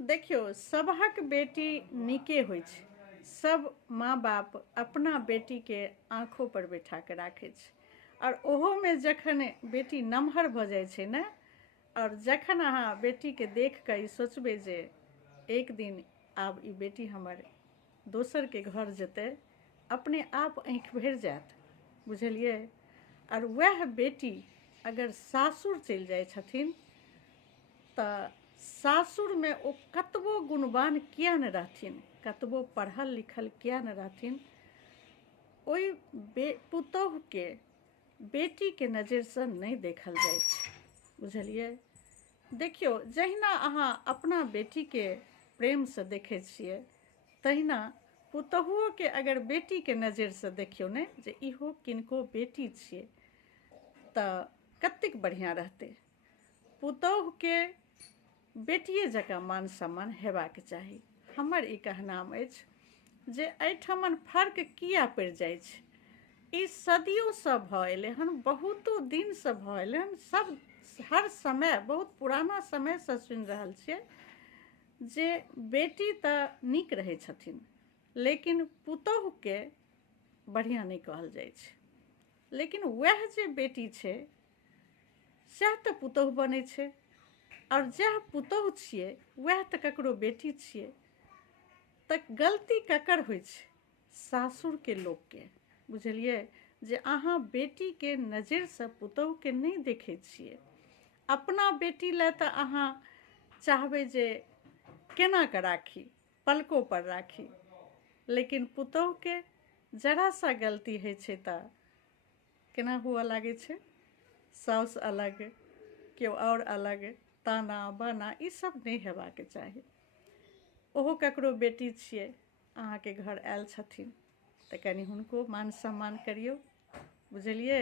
देखियो सबहक बेटी नीके होइ छै। सब माँ बाप अपना बेटी के आँखों पर बैठा के राखे छै और ओहो में जखन बेटी नमहर भ जाय छै ने, और जखन अहाँ बेटी के देख के सोचबे जे एक दिन आब ई बेटी हमर दोसर के घर जेतै, अपने आप आँखि भरि जायत, बुझलिए। और वह बेटी अगर सासुर चलि जाइ छथिन तऽ सासुर में ओ कतबो गुणवान किया न रहथिन, कतबो पढ़ल लिखल किया न रहथिन, ओहि पुतोह के बेटी के नजर से नहीं देखल जाय छै, बुझलिए। देखियो जहिना अहाँ अपना बेटी के प्रेम से देखे छियै, तहिना पुतहुओ के अगर बेटी के नजर से देखियो ने जे इहो किनको बेटी छियै तऽ कतेक बढ़िया रहतै। पुतोह के बेटिए जकाँ मान सम्मान हेबाक चाही। हमर ई कहनाम अछि जे एहिठमन फर्क किया पड़ि जाइ छै। ई सदियोसँ भऽ अयलै हन, बहुतो दिनसँ भऽ अयलै हन। सब हर समय बहुत पुराना समयसँ सुनि रहल छियै जे बेटी तऽ नीक रहै छथिन, लेकिन पुतोहके बढ़िआँ नहि कहल जाइ छै। लेकिन वएह जे बेटी छै सएह तऽ पुतोह बनै छै, और जएह पुतोह छियै वएह तऽ ककरो बेटी छियै। तऽ गलती ककर होइ छै? सासुरके लोकके, बुझलिए। जे अहाँ बेटीके नजरिसँ पुतोहके नहीं देखै छियै। अपना बेटी लए तऽ अहाँ चाहबै जे केना कऽ राखी, पलकों पर राखी, लेकिन पुतोहके जरा सा गलती होइ छै तऽ केना हुअ लागै छै? साउस अलग, केओ और अलग, ताना बाना, ई सब नहीं हेबाक चाही। ओहो ककरो बेटी छियै, अहाँके घर आयल छथिन तऽ कनि हुनको मान सम्मान करियौ, बुझलिए।